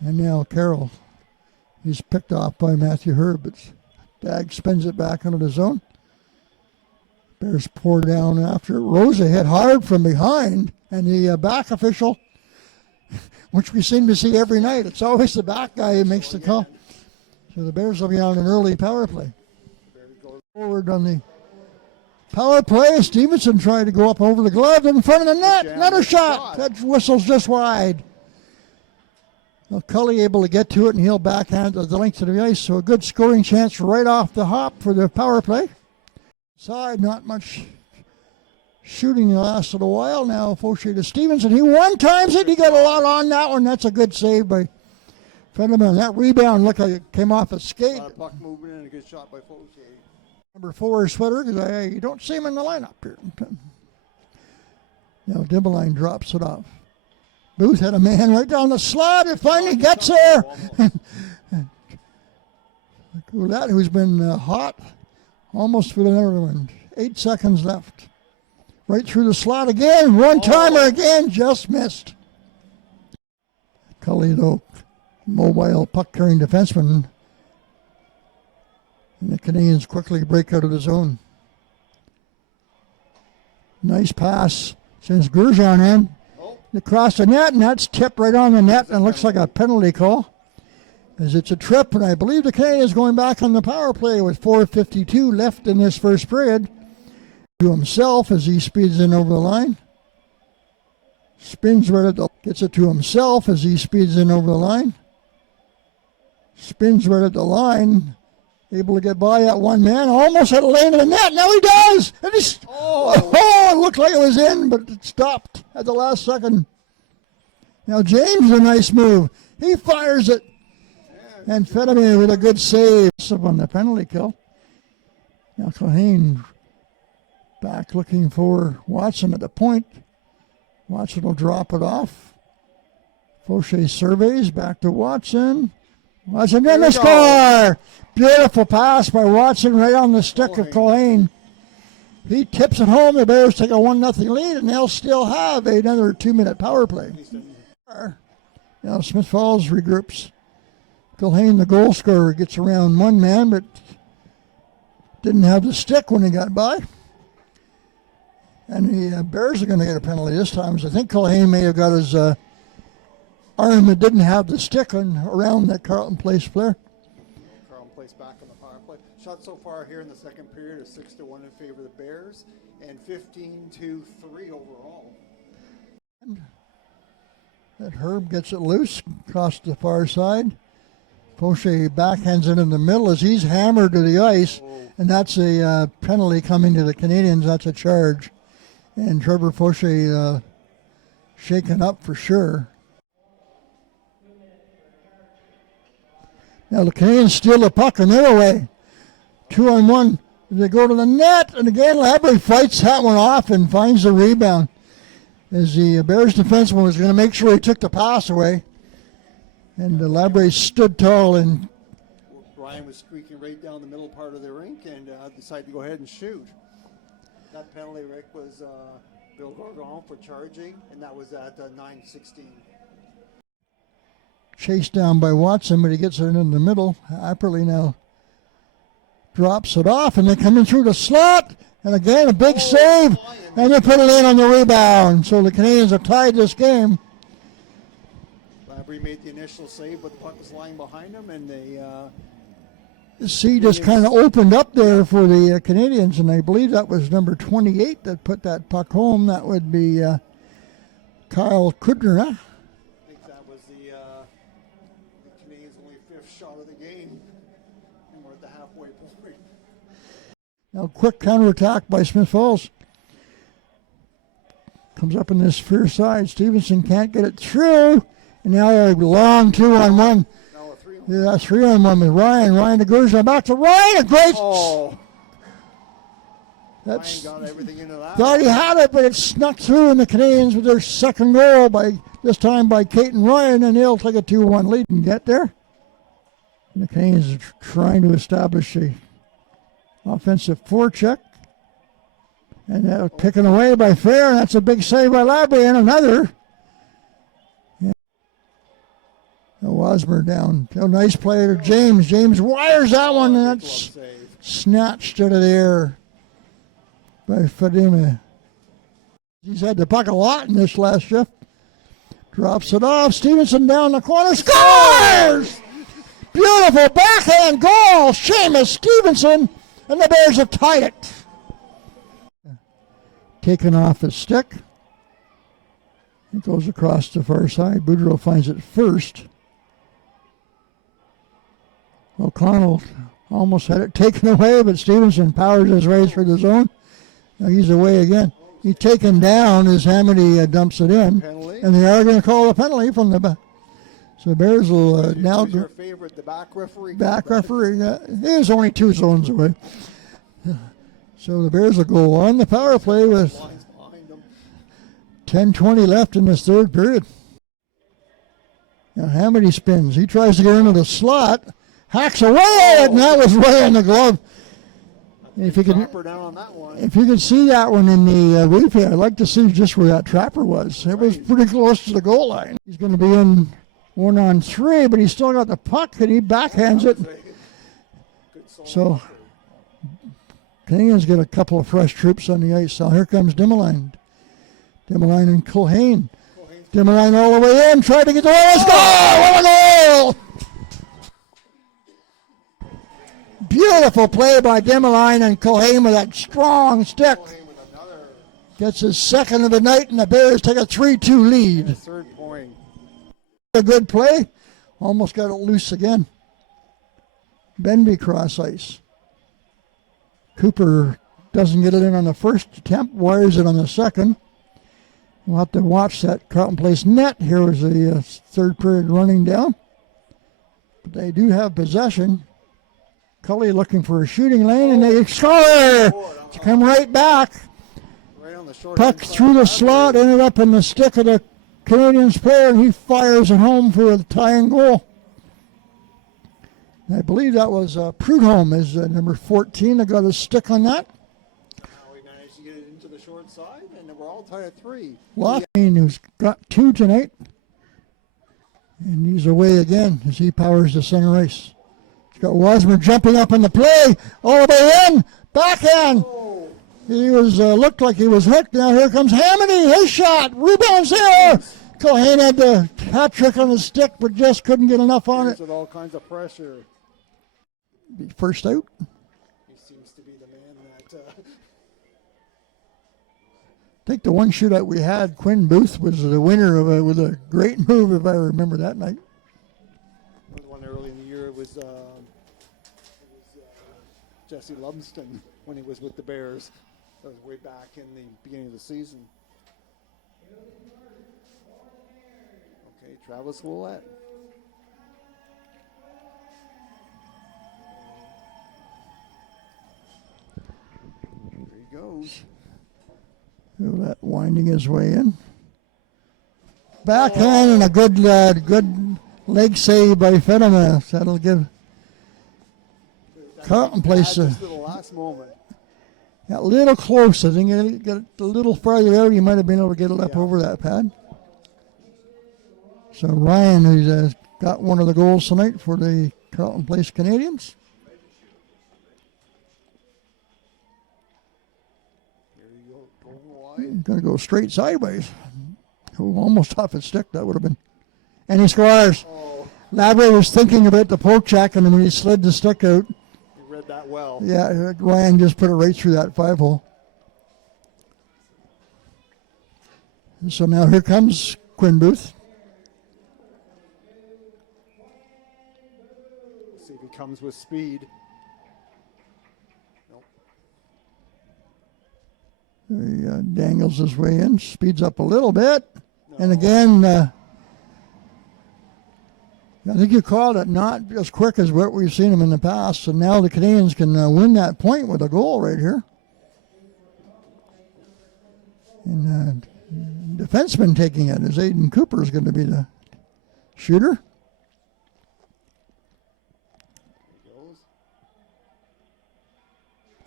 And now Carroll. He's picked off by Matthew Herb, but Dag spins it back into the zone. Bears pour down after it. Rosa hit hard from behind, and the back official, which we seem to see every night, it's always the back guy who makes the call. So the Bears will be on an early power play. Forward on the power play. Stevenson tried to go up over the glove in front of the net. Another shot. That whistle's just wide. Well, Cully able to get to it, and he'll backhand the length of the ice. So a good scoring chance right off the hop for the power play. Side, not much shooting lasted a while. Now Fauché to Stevenson. He one-times it. He got a lot on that one. That's a good save by Fenneman. That rebound looked like it came off a skate. Puck movement and a good shot by Fauché. Number 4 sweater, because you don't see him in the lineup here. Now Dimmeline drops it off. Booth had a man right down the slot. It finally gets there. That who's been hot, almost for another one. 8 seconds left. Right through the slot again. One-timer again, just missed. Cully, though, mobile puck-carrying defenseman. And the Canadians quickly break out of the zone. Nice pass. Sends Grosjean in. Across the net, and that's tipped right on the net, and looks like a penalty call. As it's a trip, and I believe the Canadians going back on the power play with 4:52 left in this first period. To himself as he speeds in over the line. Spins right at the, gets it to himself as he speeds in over the line. Spins right at the line. Able to get by that one man. Almost had a lane in the net. Now he does. And he's, it looked like it was in, but it stopped at the last second. Now James, a nice move. He fires it. And Fenneman with a good save on the penalty kill. Now Culhane back looking for Watson at the point. Watson will drop it off. Fauché surveys back to Watson. Watson in the score. Beautiful pass by Watson right on the stick of Culhane. He tips it home. The Bears take a 1-0 lead, and they'll still have another 2-minute power play. Now Smith Falls regroups. Culhane, the goal scorer, gets around one man, but didn't have the stick when he got by. And the Bears are going to get a penalty this time. So I think Culhane may have got his arm that didn't have the stick around that Carleton Place player. Carleton Place back on the power play. Shot so far here in the second period is 6-1 in favor of the Bears and 15-3 overall. And that Herb gets it loose across the far side. Fauché backhands it in the middle as he's hammered to the ice, and that's a penalty coming to the Canadians. That's a charge. And Trevor Fauché shaken up for sure. Now the Canadians steal the puck another way. 2-on-1. They go to the net, and again Labrie fights that one off and finds the rebound. As the Bears defenseman was going to make sure he took the pass away. And Labrie stood tall, and Brian was squeaking right down the middle part of the rink and decided to go ahead and shoot. That penalty, Rick, was Bill Gorgon for charging, and that was at 9:16. Chased down by Watson, but he gets it in the middle. Apperly now drops it off, and they come in through the slot, and again a big save, and they put it in on the rebound. So the Canadians have tied this game. Labrie made the initial save, but the puck was lying behind him, and they... The sea just kind of opened up there for the Canadians, and I believe that was number 28 that put that puck home. That would be Kyle Kudner, huh? I think that was the Canadians' only 5th shot of the game, and we're at the halfway point. Now quick counterattack by Smith Falls. Comes up in this far side. Stevenson can't get it through, and now a long 2-on-1. Yeah, 3-on-1 with Ryan. Ryan to Grosjean. Back to Ryan. A great. Ryan got everything into that. Thought he had it, but it snuck through, and the Canadians with their second goal this time by Kate and Ryan, and they'll take a 2-1 lead and get there. And the Canadians are trying to establish a offensive forecheck. And they're picking away by Fair, and that's a big save by Labrie, and another. Wasmer down. Oh, nice play to James. James wires that one, and that's snatched out of the air by Fadima. He's had the puck a lot in this last shift. Drops it off. Stevenson down the corner. Scores! Beautiful backhand goal. Seamus Stevenson, and the Bears have tied it. Taken off his stick. It goes across the far side. Boudreau finds it first. O'Connell almost had it taken away, but Stevenson powers his way through the zone. Now he's away again. He's taken down as Hamady dumps it in. Penalty. And they are going to call a penalty from the back. So the Bears will now... Who's your favorite, the back referee? Back referee. There's only 2 zones away. So the Bears will go on the power play with 10:20 left in this third period. Now Hamady spins. He tries to get into the slot. Hacks away at it, and that was way in the glove. If you could see that one in the replay, I'd like to see just where that trapper was. It was pretty close to the goal line. He's going to be in 1-on-3, but he's still got the puck, and he backhands it. So Canadians get a couple of fresh troops on the ice. Now here comes Dimmeline. Dimmeline and Culhane. Dimmeline all the way in, tried to get the last goal. What a goal! Beautiful play by Dimmeline and Culhane with that strong stick. Gets his second of the night, and the Bears take a 3-2 lead. Third point. A good play. Almost got it loose again. Benby cross ice. Cooper doesn't get it in on the first attempt, wires it on the second. We'll have to watch that Carleton Place net here as the third period running down. But they do have possession. Cully looking for a shooting lane, and they score! To come right back. Puck through the slot, ended up in the stick of the Canadians player, and he fires it home for a tying goal. I believe that was Prudhomme, is number 14, that got a stick on that. We managed to get it into the short side, and we're all tied at 3. Loughnane, who's got 2 tonight, and he's away again as he powers the center ice. He's got Wasmer jumping up in the play, all the way in, backhand. He was looked like he was hooked. Now here comes Hamady, his shot, rebounds there. Culhane had the hat trick on his stick, but just couldn't get enough on it. With all kinds of pressure. First out. He seems to be the man that. I think the one shootout we had, Quinn Booth was the winner of with a great move, if I remember that night. The one early in the year was Jesse Lumsden when he was with the Bears. That was way back in the beginning of the season. Okay, Travis Willett. There he goes. That winding his way in. Backhand and a good leg save by Fenneman. That'll give Carleton Place the last moment. A little close. I think get it a little farther out. He might have been able to get it up over that pad. So Ryan, who's got one of the goals tonight for the Carleton Place Canadians. Going to go straight sideways. Oh, almost off his stick, that would have been. And he scores. Labre was thinking about the poke check, and when he slid the stick out. He read that well. Yeah, Ryan just put it right through that 5-hole. So now here comes Quinn Booth. Let's see if he comes with speed. He dangles his way in, speeds up a little bit. No. And again, I think you called it not as quick as what we've seen him in the past. So now the Canadians can win that point with a goal right here. And defenseman taking it is Aiden Cooper is going to be the shooter.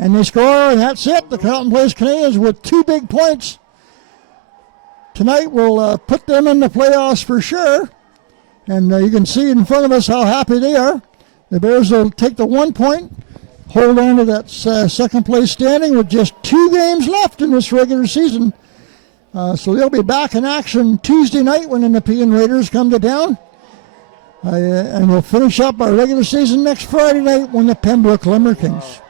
And they score, and that's it. The Carleton Place Canadians with 2 big points tonight will put them in the playoffs for sure. And you can see in front of us how happy they are. The Bears will take the 1 point, hold on to that second place standing with just 2 games left in this regular season. So they'll be back in action Tuesday night when the Nepean Raiders come to town. And we'll finish up our regular season next Friday night when the Pembroke Limmer Kings.